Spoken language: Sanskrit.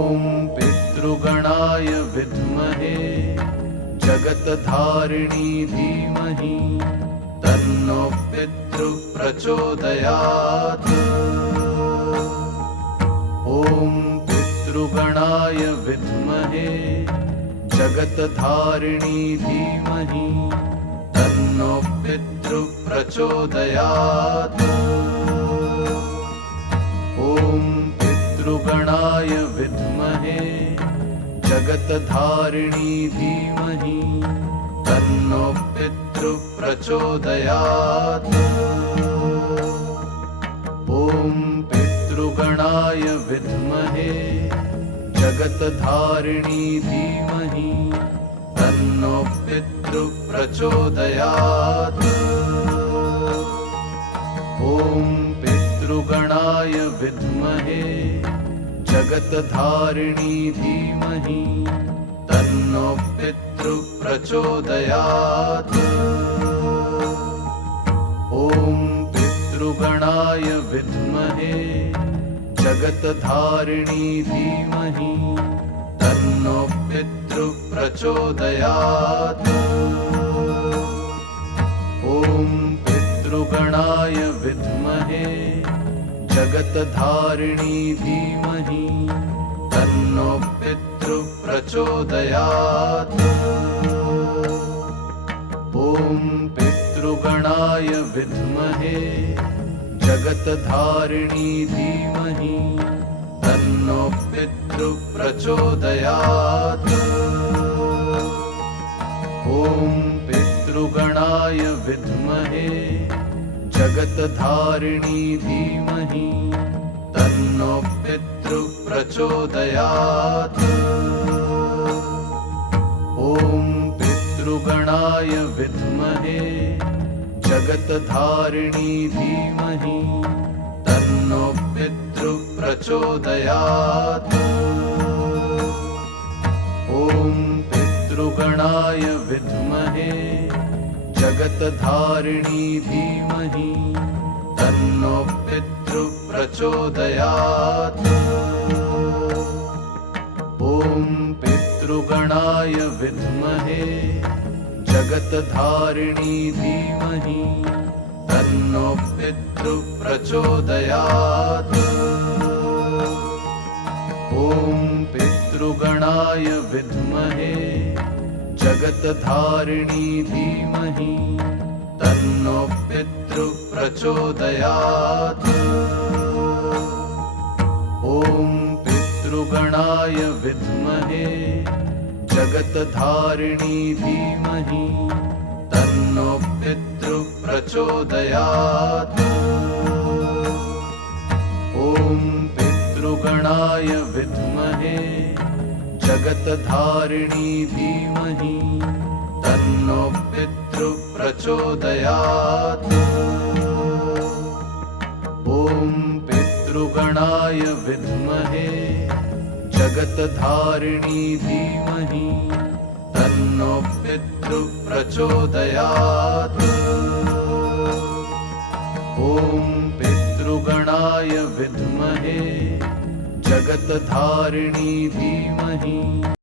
ॐ पितृगणाय विद्महे जगत्धारिणी धीमहि तन्नो पितृः प्रचोदयात्। ॐ पितृगणाय विद्महे जगत्धारिणी धीमहि तन्नो पितृः प्रचोदयात्। ॐ पितृगणाय विद्महे जगत्धारिणी धीमहि तन्नो पितृः प्रचोदयात्। ॐ पितृगणाय विद्महे जगत्धारिणी धीमहि तन्नो पितृः प्रचोदयात्। ॐ पितृगणाय विद्महे जगत्धारिणी धीमहि तन्नो पितृः प्रचोदयात्। ॐ पितृगणाय विद्महे जगत्धारिणी धीमहि तन्नो पितृः प्रचोदयात्। ॐ पितृगणाय विद्महे जगत्धारिणी धीमहि तन्नो पितृः प्रचोदयात्। ॐ पितृगणाय विद्महे जगत्धारिणी धीमहि तन्नो पितृः प्रचोदयात्। ॐ पितृगणाय विद्महे जगत्धारिणी धीमहि तन्नो पितृः प्रचोदयात्। ॐ पितृगणाय विद्महे जगत्धारिणी धीमहि तन्नो पितृः प्रचोदयात्। ॐ पितृगणाय विद्महे जगत्धारिणी धीमहि तन्नो पितृः प्रचोदयात्। ॐ पितृगणाय विद्महे जगत्धारिणी धीमहि तन्नो पितृः प्रचोदयात्। ॐ पितृगणाय विद्महे जगत्धारिणी धीमहि तन्नो पितृः प्रचोदयात्। ॐ पितृगणाय विद्महे जगत्धारिणी धीमहि तन्नो पितृः प्रचोदयात्। ॐ पितृगणाय विद्महे जगत्धारिणी धीमहि तन्नो पितृः प्रचोदयात्। ॐ पितृगणाय विद्महे जगत्धारिणी धीमहि तन्नो पितृः प्रचोदयात्। ॐ पितृगणाय विद्महे जगत्धारिणी धीमहि